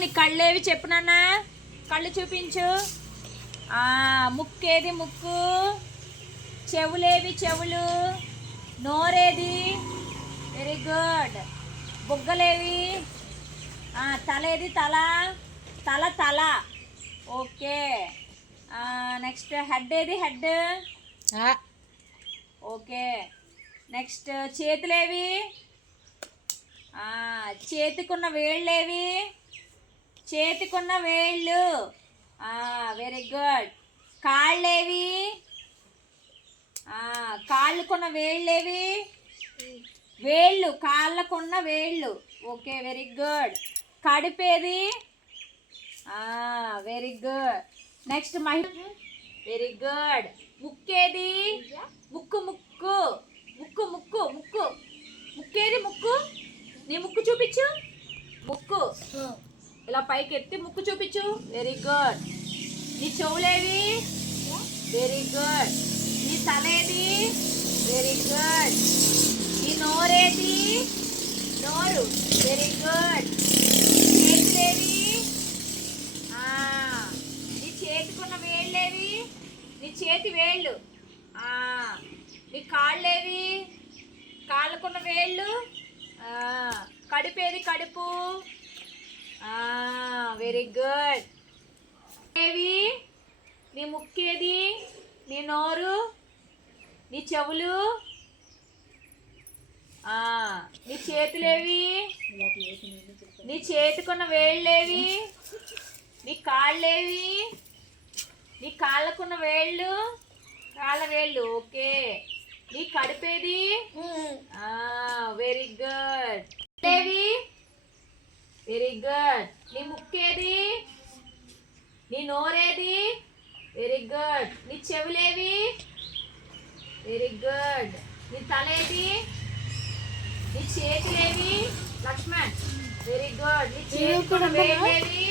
నీ కళ్ళేవి చెప్పు నాన్న, కళ్ళు చూపించు. ముక్కేది ముక్కు, చెవులేవి చెవులు, నోరేది, వెరీ గుడ్. బుగ్గలేవి, తలేది తల, తల తల, ఓకే. నెక్స్ట్ హెడ్ ఏది హెడ్, ఓకే. నెక్స్ట్ చేతులేవి, చేతికున్న వేళ్ళేవి, చేతికున్న వేళ్ళు, వెరీ గుడ్. కాళ్ళేవి, కాళ్ళకున్న వేళ్ళేవి, వేళ్ళు, కాళ్ళకున్న వేళ్ళు, ఓకే వెరీ గుడ్. కడిపేది, very good. Next very good. ముక్కేది, ముక్కు ముక్కు ముక్కు ముక్కు ముక్కు ముక్కేది ముక్కు, నీ ముక్కు చూపించు. ముక్కు ఇలా పైకి ఎత్తి ముక్కు చూపించు, వెరీ గుడ్. నీ చెవులేవి, వెరీ గుడ్. నీ తలేది, వెరీ గుడ్. నీ నోరేది, నోరు, వెరీ గుడ్. చేతులేవి, నీ చేతికున్న వేళ్ళేవి, నీ చేతి వేళ్ళు, నీ కాళ్ళేవి, కాళ్ళకున్న వేళ్ళు, కడుపేది కడుపు, వెరీ గుడ్. ఏవి, నీ ముక్కేది, నీ నోరు, నీ చెవులు, నీ చేతులేవి, నీ చేతికున్న వేళ్ళేవి, నీ కాళ్ళేవి, నీ కాళ్ళకున్న వేళ్ళు, కాళ్ళ వేళ్ళు, ఓకే. నీ కడిపేది, వెరీ గుడ్. ఏవి, వెరీ గుడ్. నీ ముక్కేది, నీ నోరేది, వెరీ గుడ్. నీ చెవులేవి, వెరీ గుడ్. నీ తలేది, నీ చేతులేవి, లక్ష్మణ్, వెరీ గుడ్. నీ చేతుకున్న వేళ్ళేవి,